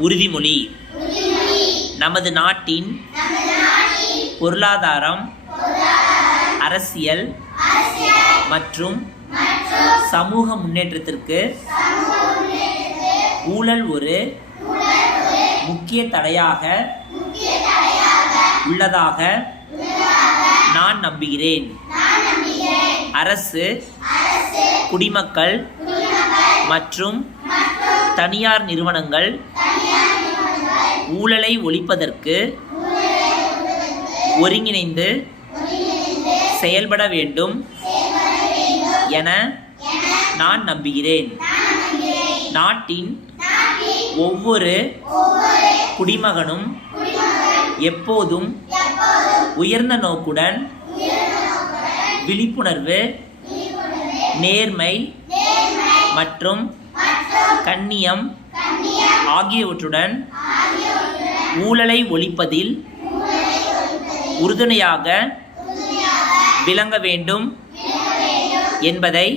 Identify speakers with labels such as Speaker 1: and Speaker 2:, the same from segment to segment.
Speaker 1: உறுதிமொழி. நமது நாட்டின் பொருளாதாரம் அரசியல் மற்றும் சமூக முன்னேற்றத்திற்கு ஊழல் ஒரு முக்கிய தடையாக உள்ளதாக நான் நம்புகிறேன். அரசு குடிமக்கள் மற்றும் தனியார் நிறுவனங்கள் ஊழலை ஒழிப்பதற்கு ஒருங்கிணைந்து செயல்பட வேண்டும் என நான் நம்புகிறேன். நாட்டின் ஒவ்வொரு குடிமகனும் எப்போதும் உயர்ந்த நோக்குடன் விழிப்புணர்வு நேர்மை மற்றும் கண்ணியம் ஆகியவற்றுடன் ஊழலை ஒழிப்பதில் உறுதுணையாக விளங்க வேண்டும் என்பதை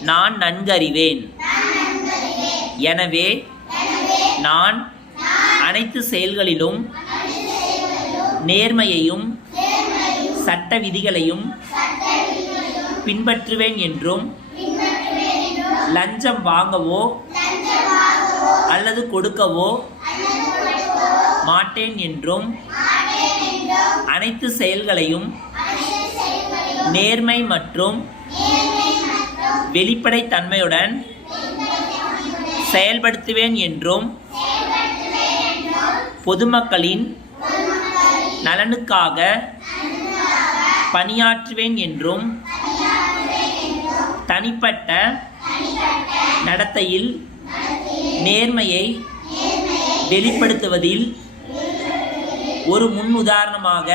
Speaker 1: நான் நன்கறிவேன். எனவே நான் அனைத்து செயல்களிலும் நேர்மையையும் சட்ட விதிகளையும் பின்பற்றுவேன் என்றும் லஞ்சம் வாங்கவோ அல்லது கொடுக்கவோ மாட்டேன் என்றும் அனைத்து செயல்களையும் நேர்மை மற்றும் வெளிப்படைத்தன்மையுடன் செயல்படுத்துவேன் என்றும் பொதுமக்களின் நலனுக்காக பணியாற்றுவேன் என்றும் தனிப்பட்ட நடத்தையில் நேர்மையை வெளிப்படுத்துவதில் ஒரு முன் உதாரணமாக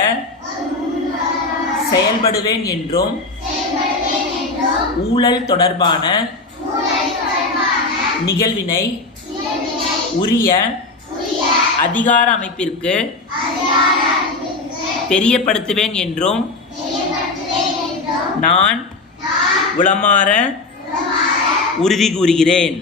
Speaker 1: செயல்படுவேன் என்றும் ஊழல் தொடர்பான நிகழ்வினை உரிய அதிகார அமைப்பிற்கு தெரியப்படுத்துவேன் என்றும் நான் உளமாற உறுதி கூறுகிறேன்.